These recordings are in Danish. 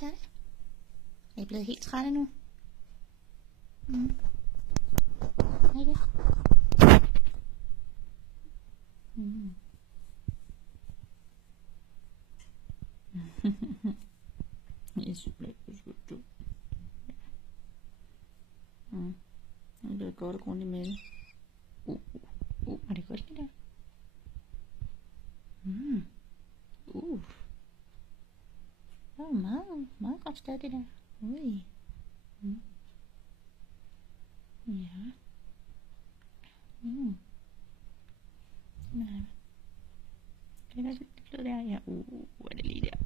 så? Er I blevet helt trætte nu? Er I det? Jeg synes, det er sgu. Det er godt og grundigt med det. Var det godt det der? Det var meget godt sted det der. Ui. Ja. Nej. Det er lidt der. Ja. Er det lige der?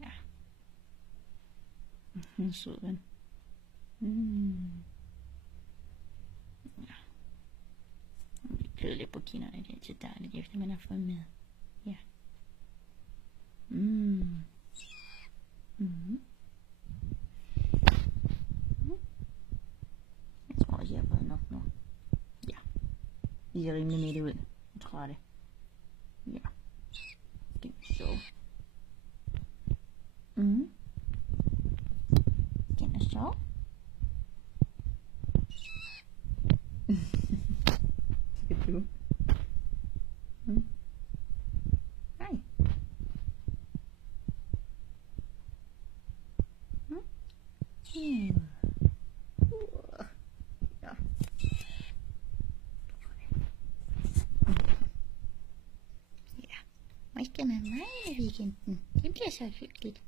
Ja. Sød ven. Ja. Vi kløede lidt på kinderne. Det er til dejligt, efter man har fået med. Ja. Jeg tror også, jeg har fået nok nu. Ja. I ser rimelig midt ud. Jeg tror det. Ja. Skal vi sove? Skal jeg sove? Skal du? Hej. Ja. Ja. Hvad skal man med i weekenden? Det bliver så hyggeligt.